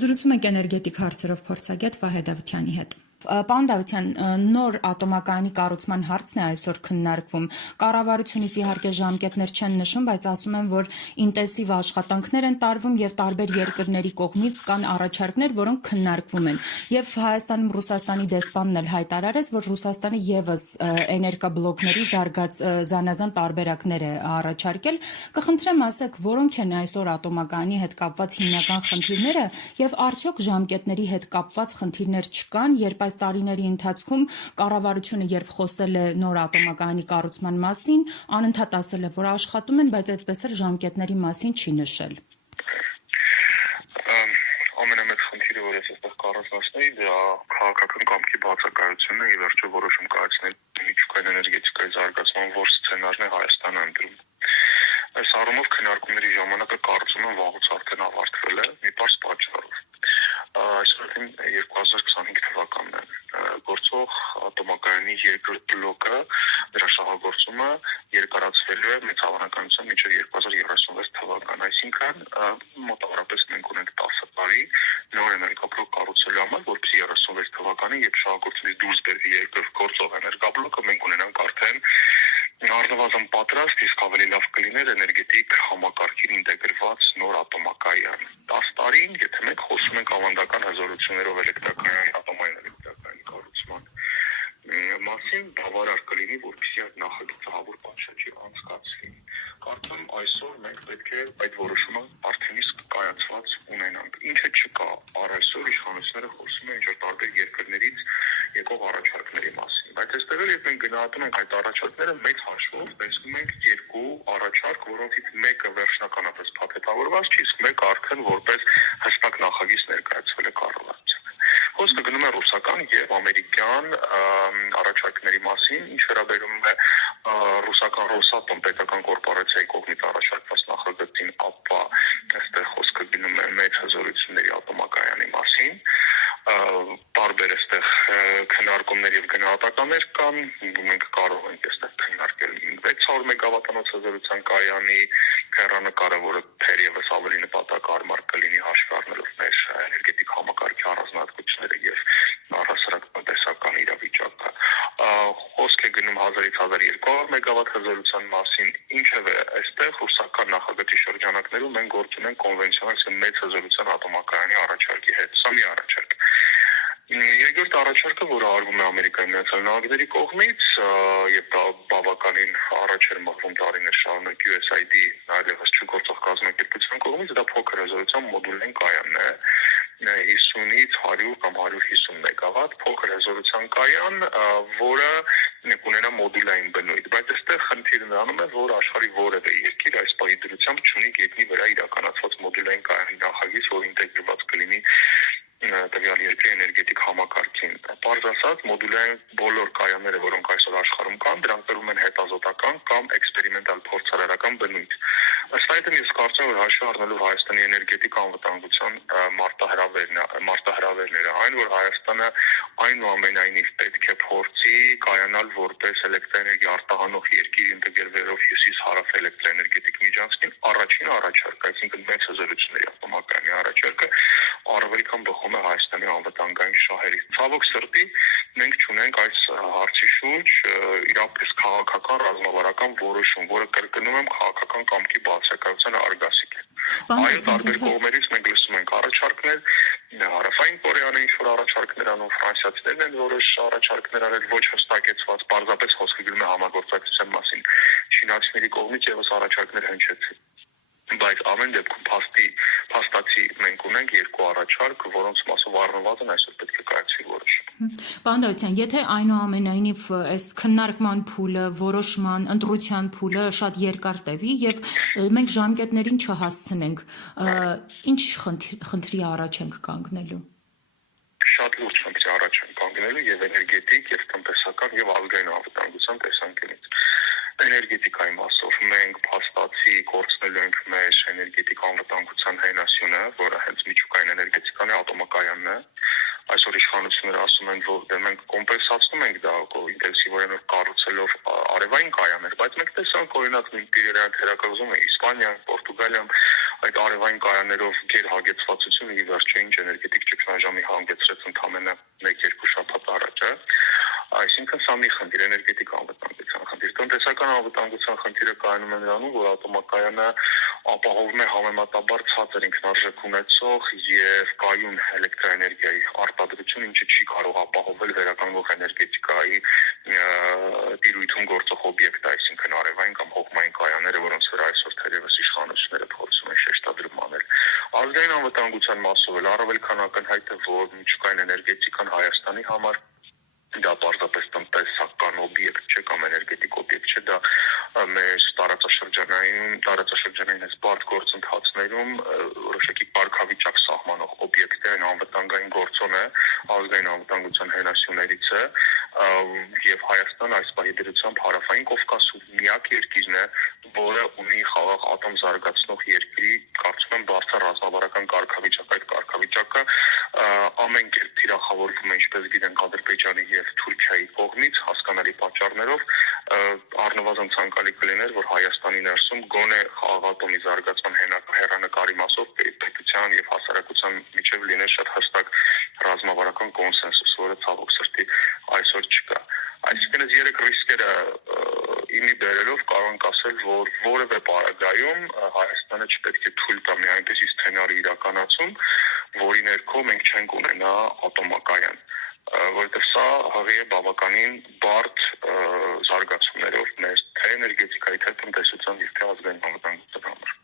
Զրուցում ենք էներգետիկ հարցերով փորձագետ Վահե Դավթյանի հետ։ Պարոն Դավթյան, նոր ատոմակայանի կառուցման հարցն է այսօր քննարկվում։ Կառավարությունից իհարկե ժամկետներ չեն նշում, բայց ասում են, որ ինտենսիվ աշխատանքներ են տարվում եւ տարբեր երկրների կողմից կան առաջարկներ, որոնք քննարկվում են։ Եվ Հայաստանում Ռուսաստանի դեսպանն էլ հայտարարեց, որ Ռուսաստանը եւս էներգաբլոկների զանազան տարբերակներ է առաջարկել։ Կխնդրեմ ասեք, որոնք են այսօր ատոմակայանի հետ կապված հիմնական խնդիրները եւ արդյոք ժամկետների հետ կապված խնդիրներ չկան, երբ այս տարիների ընթացքում կառավարությունը երբ խոսել է նոր ատոմակայանի կառուցման մասին, անընդհատ ասել է, որ աշխատում են, բայց այդպես էլ ժամկետների մասին չի նշել։ Ամենամեծ խնդիրը, որ ես այստեղ կառուցվածքների, դա քաղաքական կամքի բացակայությունն է եւ վերջը որոշում կայացնել միջուկային էներգետիկայի զարգացման որ սցենարն է Հայաստանը ընտրում։ Այս առումով քննարկումների ժամանակը կարծում եմ վաղուց արդեն ավարտվել է մի պարզ պատճառով։ Այսօր 2025 թվականն է, գործող ատոմակայանի երկրորդ բլոկը, դրա շահագործումը երկարացվելու է մեծ հավանականությամբ մինչև 2036 թվական, այսինքն մոտավորապես մենք ունենք 10 տարի նոր էներգաբլոկ կառուցելու համար, որպեսզի 36 թվականին, երբ շահագործումից դուրս բերվի երկրորդ գործող էներգաբլոկը, մենք ունենանք արդեն առնվազն պատրաստ, իսկ ավելի լավ կլիներ էներգետիկ համակարգին ինտեգրված նոր ատոմակայան։ 10 տարին, եթե մենք խոսում ենք ավանդական հզորություններով էլեկտրակայանի, ատոմային էլեկտրակայանի կառուցման մասին, բավարար կլինի, որպեսզի այդ նախագիծը հավուր պատշաճի անցկացվի։ Կարծում այսօր մենք պետք է այդ որոշումը արդեն իսկ կայացված ունենանք։ Ինչը չկա, առայսօր իշխանությունները խոսում են ինչ-որ տարբեր երկրներից եկող առաջարկների մասին, բայց այստեղ էլ երբ մենք գնահատում ենք այդ առաջարկները մեծ հաշվով, տեսնում ենք երկու առաջարկ, որոնցից մեկը վերջնականապես փաթեթավորված չի, իսկ մեկը արդեն որպես հստակ նախագիծ ներկայացվել է կառավարությանը։ Խոսքը գնում է ռուսական եւ ամերիկյան առաջարկների մասին, ինչ վերաբերում է ռուսական Ռոսատոմ պետական կորպորացիայի կողմից առաջարկված նախագծին, ապա այստեղ խոսքը գնում է մեծ հզորությունների ատոմակայանի մասին, տարբեր այստեղ քննարկումներ եւ գնահատականներ կան, մենք կարող ենք այստեղ քննարկել 600 մեգավատանոց հզորության կայանի հեռանկարը, որը թերևս ավելի նպատակարար կլինի հաշվի առնելով մեր էներգետիկ համակարգի առանձնահատկությունները եւ առհասարակ տնտեսական իրավիճակը։ Խոսք է գնում 1000-ից 1200 մեգավատ հզորության մասին, ինչևէ այստեղ ռուսական նախագծի շրջանակներում մենք գործ ունենք կոնվենցիոնալ մեծ հզորության ատոմակայանի առաջարկի հետ։ Սա մի առաջարկ։ Երկրորդ առաջարկը, որը արվում է Ամերիկայի Միացյալ Նահանգների կողմից, եւ դա բավականին առաջ էր մղվում տարիներ շարունակ USAID այլևս չգործող կազմակերպության կողմից, դա փոքր հզորության մոդուլային կայանն է, 50-ից 100 կամ 150 մեգավատ փոքր հզորության կայան, որը կունենա մոդուլային բնույթ, բայց այստեղ խնդիրը նրանում է, որ աշխարհի որևէ երկիր այս պահի դրությամբ չունի գետնի վրա իրականացված մոդուլային կայանի նախագիծ, որ ինտեգրված կլինի տվյալ երկրի էներգետիկ համակարգին։ Պարզ ասած, մոդուլային բոլոր կայանները, որոնք այսօր աշխարհում կան, դրանք կրում են հետազոտական կամ էքսպերիմենտալ փորձարարական բնույթ։ Ըստ այդմ ես կարծում եմ, որ հաշվի առնելով Հայաստանի էներգետիկ անվտանգության մարտահրավերները, այն որ Հայաստանը այնուամենայնիվ պետք է փորձի կայանալ որպես էլեկտրաէներգիա արտահանող երկիր ինտեգրվելով հյուսիս-հարավ էլեկտրաէներգետիկ միջանցքին, առաջին առաջարկ, այսինքն մեծ հզորությունների ատոմակայանի առաջարկը առավել քան բխում է Հայաստանի անվտանգային շահերից։ Ցավոք սրտի մենք չունենք այս հարցի շուրջ իրապես քաղաքական ռազմավարական որոշում, որը կրկնում եմ քաղաքական կամքի բացակայության արգասիկ է։ Այո, տարբեր կողմերից մենք լսում ենք առաջարկներ, Հարավային Կորեանը ինչ-որ առաջարկներ անում, ֆրանսիացիներն են որոշ առաջարկներ արել ոչ հստակեցված, պարզապես խոսքը գնում է համագործակցության մասին, չինացիների կողմից եւս առաջարկներ հնչեցին։ Բայց ամեն դեպքում փաստացի մենք ունենք երկու առաջարկ, որոնց մասով առնվազն այսօր պետք է կայացվի որոշում։ Պարոն Դավթյան, եթե այնուամենայնիվ այս քննարկման փուլը, որոշման, ընտրության փուլը շատ երկար տևի եւ մենք ժամկետներին չհասցնենք, ինչ խնդրի առաջ ենք կանգնելու։ Շատ լուրջ խնդրի առաջ ենք կանգնելու եւ էներգետիկ, եւ տնտեսական, եւ ազգային անվտանգության տեսանկյունից։ Էներգետիկայի մասով մենք փաստացի կորցնելու ենք մեր էներգետիկ անվտանգության հենասյունը, որը հենց միջուկային էներգետիկան է, ատոմակայանն է։ Այսօր իշխանությունները ասում են, որ մենք կոմպենսացնում ենք դա ինտենսիվորեն կառուցելով արևային կայաններ, բայց մենք տեսանք օրինակ նույնիսկ հերակղզում է Իսպանիան, Պորտուգալիան, այդ արևային կայաններով գերհագեցվածությունը ի վերջո ինչ էներգետիկ ճգնաժամի հանգեցրեց ընդամենը 1-2 շաբաթ առաջ, այսինքն սա մի խնդիր, էներգետիկ անվտանգության խնդիր։ Տնտեսական անվտանգության խնդիրը կայանում է նրանում, որ ատոմակայանը ապահովում է համեմատաբար ցածր ինքնարժեք ունեցող եւ կայուն էլեկտրաէներգիայի արտադրություն, ինչը չի կարող ապահովել վերականգնող էներգետիկայի տիրույթում գործող օբյեկտ, այսինքն արևային կամ հողմային կայանները, որոնց վրա այսօր թերևս իշխանությունները փորձում են շեշտադրում անել։ Ազգային անվտանգության մասով էլ առավել քան ակնհայտ է, որ միջուկային էներգետիկան Հայաստանի համար դա պարզապես տնտեսական օբյեկտ չէ կամ էներգետիկ օբյեկտ չէ, դա մեր տարածաշրջանային այս բարդ գործընթացներում որոշակի կարգավիճակ սահմանող օբյեկտ է, այն անվտանգային գործոն է, ազգային անվտանգության հենասյուներից է, եւ Հայաստանը այս պահի դրությամբ Հարավային Կովկասում միակ երկիրն է, որը ունի խաղաղ ատոմ զարգացնող երկրի, կարծում եմ, բարձր ռազմավարական կարգավիճակ։ Այդ կարգավիճակը ամեն կերպ թիրախավորվում է, ինչպես գիտենք, Ադրբեջանի եւ Թուրքիայի կողմից հասկանալի պատճառներով, առնվազն ցանկալի կլիներ, որ Հայաստանի ներսում գոնե խաղաղատոմի զարգացման հեռանկարի մասով պետության եւ հասարակության միջև լիներ շատ հստակ ռազմավարական կոնսենսուս, որը ցավոք սրտի այսօր չկա։ Այսինքն այս երեք ռիսկերը իմի բերելով կարող ենք ասել, որ որևէ պարագայում Հայաստանը չպետք է թույլ տա մի այնպիսի սցենարի իրականացում, որի ներքո մենք չենք ունենա ատոմակայան, որովհետև սա հղի է բավականին բարդ զարգացումներով մեր թե էներգետիկայի, թե տնտեսության եւ թե ազգային անվտանգության համար։